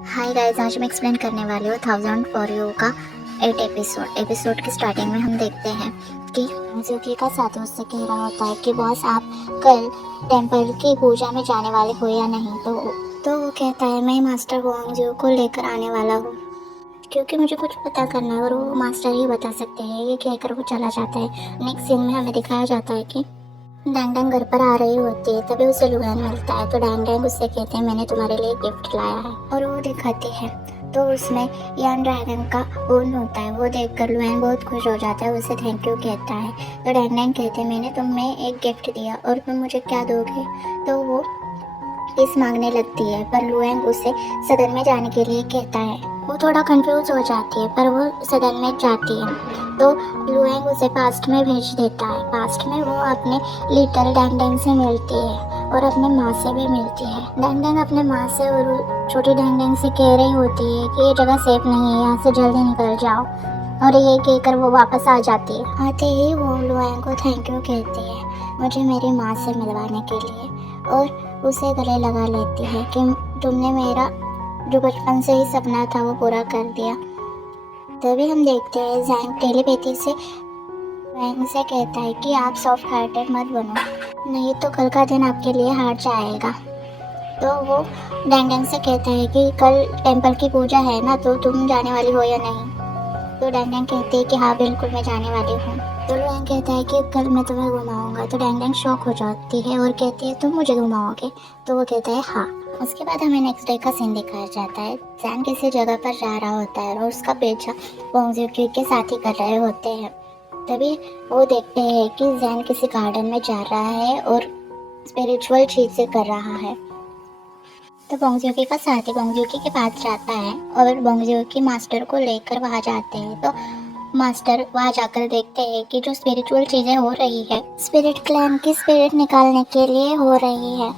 Hi guys, आज मैं explain करने वाली हूँ 1000 फॉर यू का 8 एपिसोड की स्टार्टिंग में हम देखते हैं कि जुकी का साथी उससे कह रहा होता है कि बॉस आप कल टेंपल की पूजा में जाने वाले हो या नहीं। तो वो कहता है मैं मास्टर गुआंगजू को लेकर आने वाला हूँ क्योंकि मुझे कुछ पता करना है और वो मास्टर ही बता सकते हैं। ये कहकर वो चला जाता है। नेक्स्ट सीन में हमें दिखाया जाता है कि डैंग डैंग घर पर आ रही होती है, तभी उसे लुआन मिलता है। तो डैंग डैंग उससे कहते हैं मैंने तुम्हारे लिए गिफ्ट लाया है और वो दिखाती है। तो उसमें यान ड्रैगन का ऊन होता है। वो देखकर लुआन बहुत खुश हो जाता है, उसे थैंक यू कहता है। तो डैंग डैंग कहते हैं मैंने तुम्हें एक गिफ्ट दिया और तुम मुझे क्या दोगे। तो वो किस मांगने लगती है, पर लुआंग उसे सदन में जाने के लिए कहता है। वो थोड़ा कंफ्यूज हो जाती है, पर वो सदन में जाती है। तो लुआंग उसे पास्ट में भेज देता है। पास्ट में वो अपने लिटिल डैंग डैंग से मिलती है और अपने माँ से भी मिलती है। डैंग डैंग अपने माँ से और छोटी डैंग डैंग से कह रही होती है कि ये जगह सेफ नहीं है, यहाँ से जल्दी निकल जाओ। और ये कहकर वो वापस आ जाती है। आते ही वो लुआंग को थैंक यू कहती है मुझे मेरी माँ से मिलवाने के लिए, और उसे गले लगा लेती है कि तुमने मेरा जो बचपन से ही सपना था वो पूरा कर दिया। तभी हम देखते हैं जैंग टेलीपैथी से वैंग से कहता है कि आप सॉफ्ट हार्टेड मत बनो, नहीं तो कल का दिन आपके लिए हार जाएगा। तो वो डैंग डैंग से कहता है कि कल टेंपल की पूजा है ना, तो तुम जाने वाली हो या नहीं। तो डैंग डैंग कहती है कि हाँ बिल्कुल मैं जाने वाली हूँ। तो लुआंग कहता है कि कल मैं तुम्हें घुमाऊंगा। तो डैंग डैंग शॉक हो जाती है और कहती है तुम मुझे घुमाओगे। तो वो कहता है हाँ। उसके बाद हमें नेक्स्ट डे का सीन दिखाया जाता है। जैन किसी जगह पर जा रहा होता है और उसका पीछा बोंगजुकी के साथी कर रहे होते हैं। तभी वो देखते हैं कि जैन किसी गार्डन में जा रहा है और स्पिरिचुअल चीजें कर रहा है। तो बोंगजुकी का साथी बोंगजुकी के पास जाता है और बोंगजुकी मास्टर को लेकर वहाँ जाते हैं। तो मास्टर वहाँ जाकर देखते हैं कि जो स्पिरिचुअल चीज़ें हो रही है स्पिरिट क्लैन की स्पिरिट निकालने के लिए हो रही है।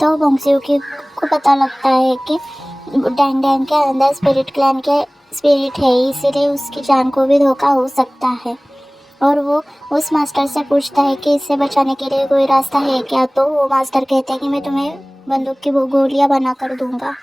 तो बोंगजुकी को पता लगता है कि डैंग डैंग के अंदर स्पिरिट क्लैन के स्पिरिट है, इसीलिए उसकी जान को भी धोखा हो सकता है। और वो उस मास्टर से पूछता है कि इससे बचाने के लिए कोई रास्ता है क्या। तो वो मास्टर कहते हैं कि मैं तुम्हें बंदूक की गोलियां बना कर दूंगा।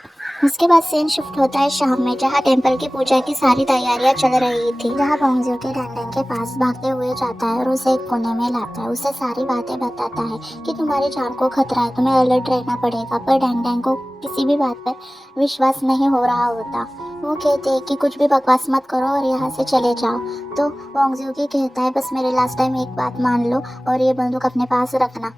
उसके बाद सीन शिफ्ट होता है शाम में, जहाँ टेंपल की पूजा की सारी तैयारियां चल रही थी। जहाँ बोंगजुकी डैंग डैंग के पास भागते हुए जाता है और उसे एक कोने में लाता है। उसे सारी बातें बताता है कि तुम्हारी जान को खतरा है, तुम्हें अलर्ट रहना पड़ेगा। पर डैंग डैंग को किसी भी बात पर विश्वास नहीं हो रहा होता। वो कहते हैं कि कुछ भी बकवास मत करो और यहाँ से चले जाओ। तो बोंगजुकी कहता है बस मेरे लास्ट टाइम एक बात मान लो और ये बंदूक अपने पास रखना।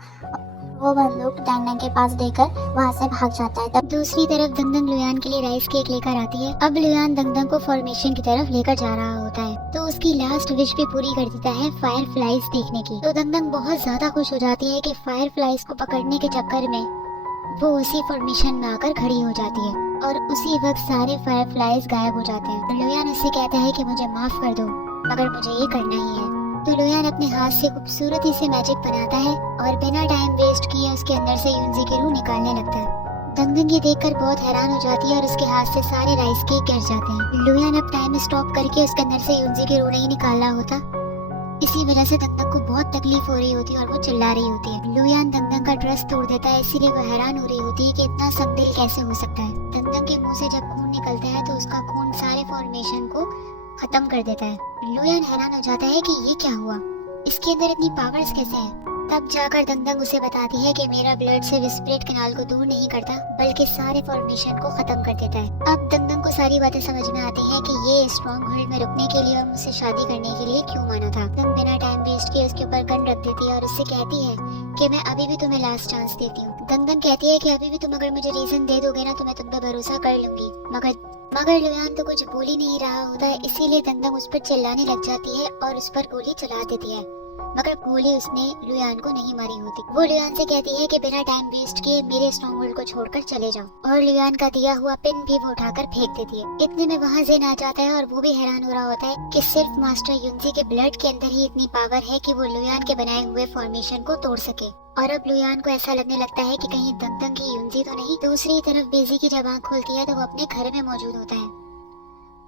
वो बंदूक डैंग डैंग के पास देकर वहाँ से भाग जाता है। तब दूसरी तरफ दंगदंग लुयान के लिए राइस केक लेकर आती है। अब लुयान दंगदंग को फॉर्मेशन की तरफ लेकर जा रहा होता है, तो उसकी लास्ट विश भी पूरी कर देता है फायर फ्लाइज देखने की। तो दंगदंग बहुत ज्यादा खुश हो जाती है कि फायर फ्लाइज को पकड़ने के चक्कर में वो उसी फॉर्मेशन में आकर खड़ी हो जाती है और उसी वक्त सारे फायर फ्लाइज गायब हो जाते हैं। लुयान उससे कहता है कि मुझे माफ कर दो, मगर मुझे ये करना ही है। तो लुयान अपने हाथ से खूबसूरती से मैजिक बनाता है और बिना टाइम वेस्ट किए उसके अंदर से यूनजी की रूह निकालने लगता है। दंगदंग ये देखकर बहुत हैरान हो जाती है और उसके हाथ से सारे राइस केक गिर जाते हैं। लुयान अब टाइम स्टॉप करके उसके अंदर से यूनजी की रूह नहीं निकाल रहा होता। इसी वजह से दंगदंग को बहुत तकलीफ हो रही होती है और वो चिल्ला रही होती है। लुयान दंगदंग का ट्रस्ट तोड़ देता है, इसीलिए वो हैरान हो रही होती है कि इतना संदिल कैसे हो सकता है। दंगदंग के मुंह से जब खून निकलता है तो उसका खून सारे फॉर्मेशन को खत्म कर देता है। लुयान हैरान हो जाता है कि ये क्या हुआ, इसके अंदर इतनी पावर्स कैसे हैं। तब जाकर दंगदंग उसे बताती है कि मेरा ब्लड सिर्फ स्पिरिट कैनाल को दूर नहीं करता बल्कि सारे फॉर्मेशन को खत्म कर देता है। अब दंगदंग को सारी बातें समझ में आती हैं कि ये स्ट्रॉन्ग होल्ड में रुकने के लिए और मुझसे शादी करने के लिए क्यों माना था। दंग बिना टाइम वेस्ट किए उसके ऊपर गन रख देती है और उससे कहती है कि मैं अभी भी तुम्हें लास्ट चांस देती हूँ। दंगदंग कहती है कि अभी भी तुम अगर मुझे रीजन दे दोगे ना तो मैं तुम पे भरोसा कर लूंगी। मगर लुयान तो कुछ बोल ही नहीं रहा होता है, इसीलिए दंगदंग उस पर चिल्लाने लग जाती है और उस पर गोली चला देती है। मगर गोली उसने लुयान को नहीं मारी होती। वो लुयान से कहती है कि बिना टाइम वेस्ट किए मेरे स्ट्रॉन्गहोल्ड को छोड़कर चले जाओ और लुयान का दिया हुआ पिन भी वो उठाकर फेंक देती है। इतने में वहाँ जेन आ जाता है और वो भी हैरान हो रहा होता है कि सिर्फ मास्टर युनजी के ब्लड के अंदर ही इतनी पावर है कि वो लुयान के बनाए हुए फॉर्मेशन को तोड़ सके। और अब लुयान को ऐसा लगने लगता है कि कहीं दंगदंग की युनजी तो नहीं। दूसरी तरफ बेजी की जब आँख खोलती है तो वो अपने घर में मौजूद होता है।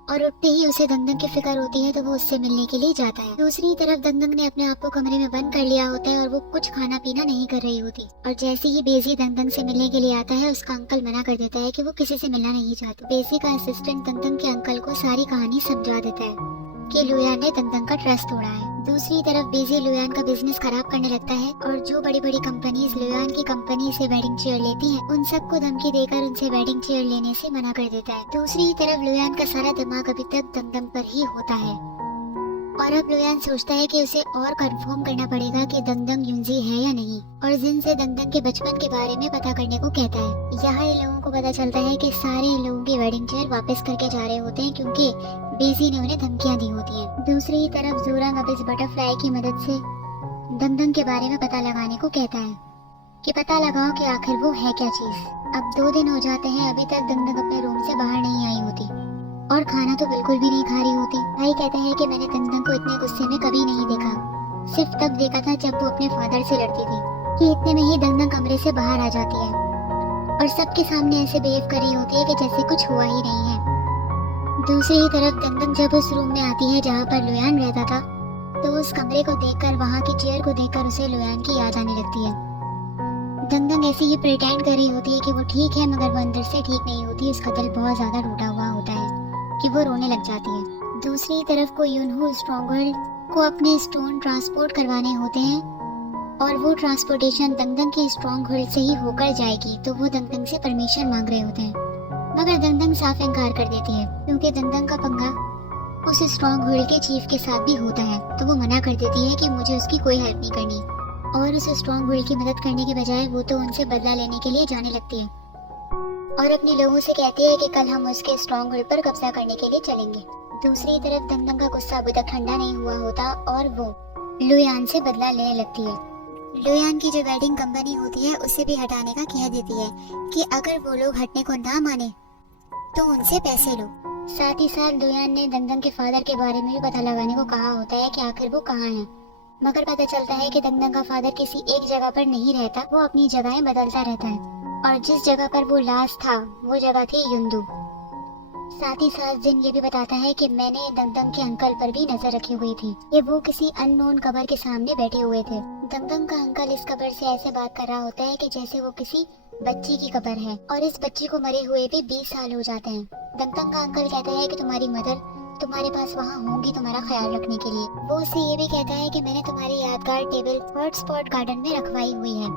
और उठते ही उसे दंदन की फिक्र होती है तो वो उससे मिलने के लिए जाता है। दूसरी तरफ दंदन ने अपने आप को कमरे में बंद कर लिया होता है और वो कुछ खाना पीना नहीं कर रही होती। और जैसे ही बेजी दंदन से मिलने के लिए आता है, उसका अंकल मना कर देता है कि वो किसी से मिलना नहीं चाहता। बेजी का असिस्टेंट दंदन के अंकल को सारी कहानी समझा देता है कि लुयान ने दंदन का ट्रस्ट तोड़ा है। दूसरी तरफ बेजी लुयान का बिजनेस खराब करने लगता है और जो बड़ी बड़ी कंपनीज लुयान की कंपनी से वेडिंग चेयर लेती हैं, उन सबको धमकी देकर उनसे वेडिंग चेयर लेने से मना कर देता है। दूसरी तरफ लुयान का सारा दिमाग अभी तक दंदन पर ही होता है और अब लुयान सोचता है कि उसे और कंफर्म करना पड़ेगा कि दंदन युंजी है या नहीं, और जिन से दंदन के बचपन के बारे में पता करने को कहता है। यहाँ इन लोगों को पता चलता है कि सारे इन लोगों की वेडिंग चेयर वापस करके जा रहे होते हैं क्योंकि बेजी ने उन्हें धमकियां दी होती हैं। दूसरी तरफ जोरांग अब इस बटरफ्लाई की मदद से दंदन के बारे में पता लगाने को कहता है कि पता लगाओ कि आखिर वो है क्या चीज। अब 2 दिन हो जाते हैं, अभी तक दंदन अपने रूम से बाहर नहीं आई होती और खाना तो बिल्कुल भी नहीं खा रही होती। भाई कहता है कि मैंने दंदन को इतने गुस्से में कभी नहीं देखा, सिर्फ तब देखा था जब वो अपने फादर से लड़ती थी, कि इतने में ही दंदन कमरे से बाहर आ जाती है और सबके सामने ऐसे बिहेव कर रही होती है कि जैसे कुछ हुआ ही नहीं है। दूसरी तरफ दंदन जब उस रूम में आती है जहाँ पर लुयान रहता था, तो उस कमरे को देखकर, वहाँ की चेयर को देखकर उसे लुयान की याद आने लगती है। दंदन ऐसे ही प्रिटेंड कर रही होती है कि वो ठीक है, मगर वो अंदर से ठीक नहीं होती। उसका दिल बहुत ज्यादा टूटा हुआ होता है कि वो रोने लग जाती है। दूसरी तरफ को यूनहो स्ट्रॉन्गहोल्ड को अपने स्टोन ट्रांसपोर्ट करवाने होते हैं और वो ट्रांसपोर्टेशन दंदन के स्ट्रॉन्गहोल्ड से ही होकर जाएगी, तो वो दंदन से परमिशन मांग रहे होते हैं, मगर दंदन साफ इनकार कर देती है क्योंकि दंदन का पंगा उस स्ट्रॉन्गहोल्ड के चीफ के साथ भी होता है। तो वो मना कर देती है कि मुझे उसकी कोई हेल्प नहीं करनी, और उस स्ट्रॉन्गहोल्ड की मदद करने के बजाय वो तो उनसे बदला लेने के लिए जाने लगती है और अपने लोगों से कहती है कि कल हम उसके स्ट्रॉन्गहोल्ड पर कब्जा करने के लिए चलेंगे। दूसरी तरफ दंदन का गुस्सा अभी तक ठंडा नहीं हुआ होता और वो लुयान से बदला लेने लगती है। लुयान की जो वेडिंग कंपनी होती है उसे भी हटाने का कह देती है कि अगर वो लोग हटने को ना माने तो उनसे पैसे लो। साथ ही साथ लुयान ने दंदन के फादर के बारे में भी पता लगाने को कहा होता है कि आखिर वो कहाँ है, मगर पता चलता है कि दंदन का फादर किसी एक जगह पर नहीं रहता, वो अपनी जगहें बदलता रहता है और जिस जगह पर वो लास्ट था वो जगह थी युंदू। साथ ही साथ जिन ये भी बताता है कि मैंने दंदन के अंकल पर भी नजर रखी हुई थी कि वो किसी अननोन कब्र के सामने बैठे हुए थे। दंदन का अंकल इस कब्र से ऐसे बात कर रहा होता है कि जैसे वो किसी बच्ची की कब्र है और इस बच्ची को मरे हुए भी 20 साल हो जाते हैं। दंदन का अंकल कहता है कि तुम्हारी मदर तुम्हारे पास वहाँ होंगी तुम्हारा ख्याल रखने के लिए। वो उससे ये भी कहता है कि मैंने तुम्हारी यादगार टेबल हॉटस्पॉट गार्डन में रखवाई हुई है,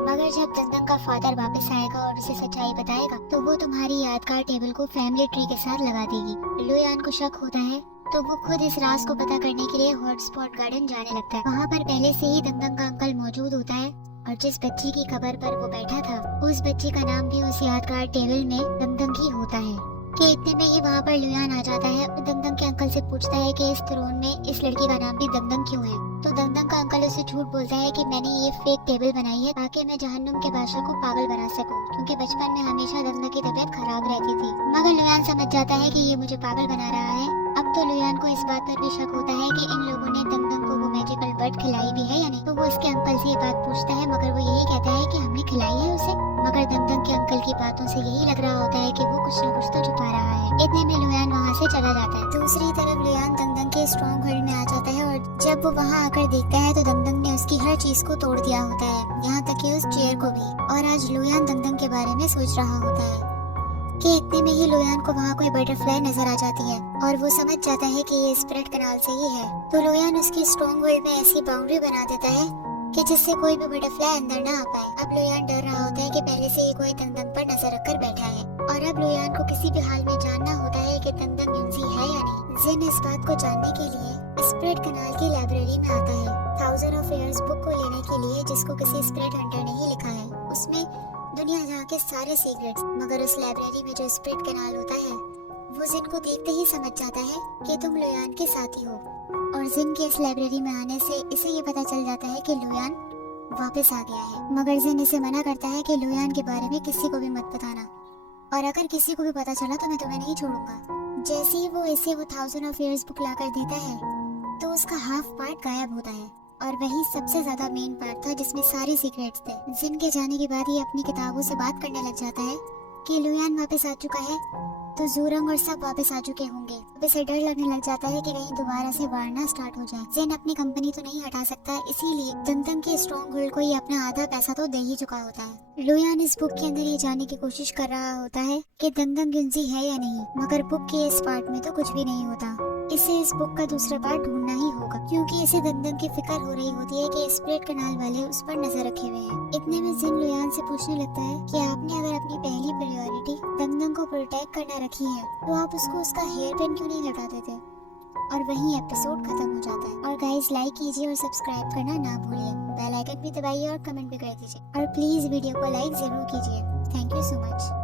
मगर जब दंदन का फादर वापस आएगा और उसे सच्चाई बताएगा तो वो तुम्हारी यादगार टेबल को फैमिली ट्री के साथ लगा देगी। लुयान को शक होता है तो वो खुद इस राज को पता करने के लिए हॉटस्पॉट गार्डन जाने लगता है। वहाँ पर पहले से ही दंदन का अंकल मौजूद होता है और जिस बच्ची की कब्र पर वो बैठा था उस बच्ची का नाम भी उस यादगार टेबल में दंदन ही होता है। कि इतने में ही वहाँ पर लुयान आ जाता है और दंदन के अंकल से पूछता है कि इस थ्रोन में इस लड़की का नाम भी दंदन क्यों है। तो दंदन का अंकल उसे झूठ बोलता है कि मैंने ये फेक टेबल बनाई है ताकि मैं जहन्नुम के बादशाह को पागल बना सकूं, क्योंकि बचपन में हमेशा दंदन की तबीयत खराब रहती थी। मगर लुयान समझ जाता है कि ये मुझे पागल बना रहा है। अब तो लुयान को इस बात पर भी शक होता है कि इन लोगों ने दंदन को वो मैजिकल बर्ड खिलाई भी है या नहीं। तो वो उसके अंकल से ये बात पूछता है, मगर वो यही कहता है कि हमने खिलाई है उसे। मगर दंदन के अंकल की बातों से यही लग रहा होता है कि वो कुछ न कुछ तो छुपा रहा है। इतने में लुयान वहाँ से चला जाता है। दूसरी तरफ लुयान दंदन के स्ट्रॉन्ग होल्ड में आ जाता है और जब वो वहाँ आकर देखता है तो दंदन ने उसकी हर चीज को तोड़ दिया होता है, यहाँ तक कि उस चेयर को भी। और आज लुयान दंदन के बारे में सोच रहा होता है कि इतने में ही लुयान को वहाँ कोई बटरफ्लाई नजर आ जाती है और वो समझ जाता है कि ये स्प्रेड कनाल से ही है। तो लुयान उसकी स्ट्रॉन्ग होल्ड में ऐसी बाउंड्री बना देता है कि जिससे कोई भी बटरफ्लाई अंदर ना आ पाए। अब लुयान डर रहा होता है कि पहले से ही कोई दंदन पर नजर रखकर बैठा है और अब लुयान को किसी भी हाल में जानना होता है कि दंदन युंजी है या नहीं। जिन इस बात को जानने के लिए स्प्रेड कनाल की लाइब्रेरी में आता है 1000 ऑफ ईयर्स बुक को लेने के लिए, जिसको किसी स्प्रेड हंटर ने ही लिखा है। उसमें दुनिया जहाँ के सारे सीक्रेट्स, मगर उस लाइब्रेरी में जो स्प्रेड कनाल होता है वो जिन को देखते ही समझ जाता है कि तुम लुयान के साथी हो। और जिन के इस लाइब्रेरी में आने से इसे ये पता चल जाता है कि लुयान वापस आ गया है। मगर जिन इसे मना करता है कि लुयान के बारे में किसी को भी मत बताना, और अगर किसी को भी पता चला तो मैं तुम्हें नहीं छोड़ूंगा। जैसे ही वो इसे वो 1000 ऑफ ईयर्स बुक लाकर देता है तो उसका हाफ पार्ट गायब होता है और वही सबसे ज्यादा मेन पार्ट था जिसमें सारे सीक्रेट्स थे। जिन के जाने के बाद ये अपनी किताबों से बात करने लग जाता है कि लुयान वापस आ चुका है तो जूरंग और सब वापस आ चुके होंगे। अब इसे डर लगने लग जाता है कि कहीं दोबारा से वार ना स्टार्ट हो जाए। जेन अपनी कंपनी तो नहीं हटा सकता, इसीलिए दंगदंग के स्ट्रॉन्ग होल्ड को ये अपना आधा पैसा तो दे ही चुका होता है। लुयान इस बुक के अंदर ये जानने की कोशिश कर रहा होता है कि दंगदंग युनजी है या नहीं, मगर बुक के इस पार्ट में तो कुछ भी नहीं होता। इसे इस बुक का दूसरा पार्ट ढूंढना ही होगा, क्योंकि इसे दंगदंग की फिक्र हो रही होती है कि स्प्लिट कनाल वाले उस पर नजर रखे हुए हैं। इतने में जिन लुयान से पूछने लगता है कि आपने अगर अपनी पहली प्रायोरिटी दंगदंग को प्रोटेक्ट करना रखी है, तो आप उसको उसका हेयर पिन क्यों नहीं हटा देते। और वहीं एपिसोड खत्म हो जाता है। और गाइस लाइक कीजिए और सब्सक्राइब करना ना भूलिए, बेल आइकन भी दबाइए और कमेंट भी कर दीजिए, और प्लीज वीडियो को लाइक जरूर कीजिए। Thank you so much.